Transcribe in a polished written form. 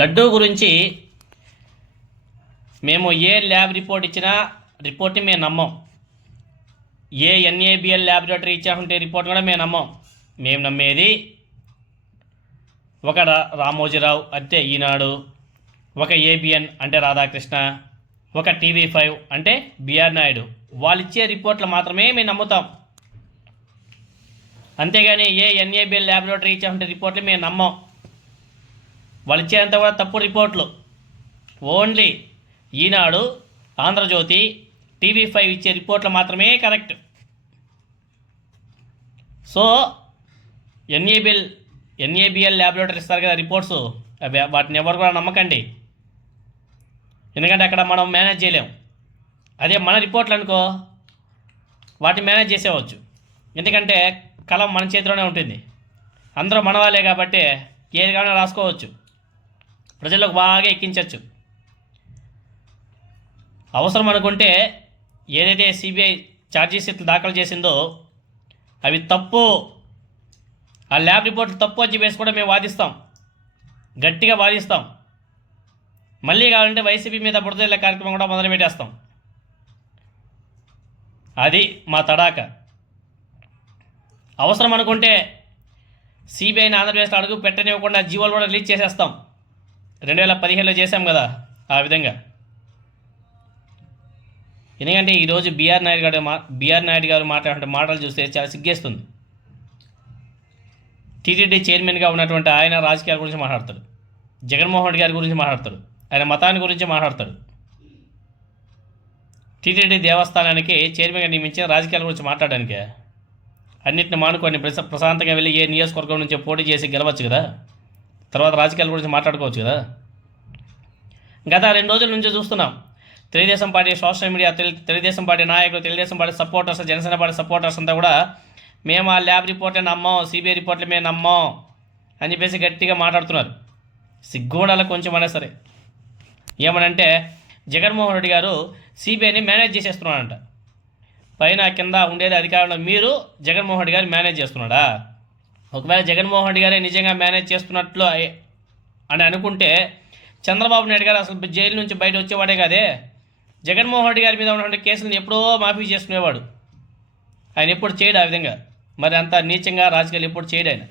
లడ్డూ గురించి మేము ఏ lab report ఇచ్చినా రిపోర్ట్ని మేము నమ్మం. ఏ ఎన్ఏబిఎల్ ల్యాబొరేటరీ ఇచ్చాకుంటే రిపోర్ట్ కూడా మేము నమ్మం. మేము నమ్మేది ఒక రామోజీరావు అంటే ఈనాడు, ఒక ఏబిఎన్ అంటే రాధాకృష్ణ, ఒక టీవీ5 అంటే బిఆర్ నాయుడు వాళ్ళు ఇచ్చే రిపోర్ట్లు మాత్రమే మేము నమ్ముతాం. అంతేగాని ఏ ఎన్ఏబిఎల్ ల్యాబొరేటరీ ఇచ్చాకుంటే రిపోర్ట్లు మేము నమ్మం. వాళ్ళు ఇచ్చేంత కూడా తప్పు రిపోర్ట్లు. ఓన్లీ ఈనాడు, ఆంధ్రజ్యోతి, టీవీ5 ఇచ్చే రిపోర్ట్లు మాత్రమే కరెక్ట్. సో ఎన్ఏబిఎల్ ల్యాబొరేటరీ ఇస్తారు కదా రిపోర్ట్స్, వాటిని ఎవరు కూడా నమ్మకండి. ఎందుకంటే అక్కడ మనం మేనేజ్ చేయలేం. అదే మన రిపోర్ట్లు అనుకో వాటిని మేనేజ్ చేసేవచ్చు. ఎందుకంటే కలం మన చేతిలోనే ఉంటుంది. అందరూ మన వాళ్ళే కాబట్టి ఏది కావాలో రాసుకోవచ్చు, ప్రజలకు బాగా ఎక్కించవచ్చు. అవసరం అనుకుంటే ఏదైతే సిబిఐ ఛార్జీ షీట్లు దాఖలు చేసిందో అవి తప్పు, ఆ ల్యాబ్ రిపోర్ట్లు తప్పు అని చెప్పేసి కూడా మేము వాదిస్తాం, గట్టిగా వాదిస్తాం. మళ్ళీ కావాలంటే వైసీపీ మీద బురదల కార్యక్రమం కూడా మొదలుపెట్టేస్తాం. అది మా తడాక. అవసరం అనుకుంటే సిబిఐని ఆంధ్రప్రదేశ్లో అడుగు పెట్టనివ్వకుండా జీవోలు కూడా రిలీజ్ చేసేస్తాం. 2015లో చేశాం కదా ఆ విధంగా. ఎందుకంటే ఈరోజు బిఆర్ నాయుడు గారు మాట్లాడే మాటలు చూస్తే చాలా సిగ్గేస్తుంది. టీటీడీ చైర్మన్గా ఉన్నటువంటి ఆయన రాజకీయాల గురించి మాట్లాడతాడు, జగన్మోహన్ రెడ్డి గారి గురించి మాట్లాడతాడు, ఆయన మతాన్ని గురించి మాట్లాడతాడు. టీటీడీ దేవస్థానానికి చైర్మన్గా నియమించిన రాజకీయాల గురించి మాట్లాడడానికే. అన్నింటిని మానుకొని ప్రశాంతంగా వెళ్ళి ఏ నియోజకవర్గం నుంచి పోటీ చేసి గెలవచ్చు కదా, తర్వాత రాజకీయాల గురించి మాట్లాడుకోవచ్చు కదా. గత 2 రోజుల నుంచి చూస్తున్నాం Telugu Desam party social media, Telugu Desam party నాయకులు, Telugu Desam party supporters, Janasena party supporters అంతా కూడా మేము ఆ ల్యాబ్ రిపోర్ట్లే నమ్మం, సిబిఐ రిపోర్ట్లు మేము నమ్మం అని చెప్పేసి గట్టిగా మాట్లాడుతున్నారు. సిగ్గుండాల కొంచెం అనే సరే. ఏమనంటే జగన్మోహన్ రెడ్డి గారు సిబిఐని మేనేజ్ చేసేస్తున్నాడంట. పైన కింద ఉండేది అధికారంలో మీరు జగన్మోహన్ రెడ్డి గారు మేనేజ్ చేస్తున్నాడా? ఒకవేళ జగన్మోహన్ రెడ్డి గారే నిజంగా మేనేజ్ చేస్తున్నట్లు అని అనుకుంటే చంద్రబాబు నాయుడు గారు అసలు జైలు నుంచి బయట వచ్చేవాడే కాదే. జగన్మోహన్ రెడ్డి గారి మీద ఉన్నటువంటి కేసులను ఎప్పుడో మాఫీ చేసుకునేవాడు. ఆయన ఎప్పుడు చేయడు ఆ విధంగా. మరి అంత నీచంగా రాజకీయాలు ఎప్పుడు చేయడు ఆయన.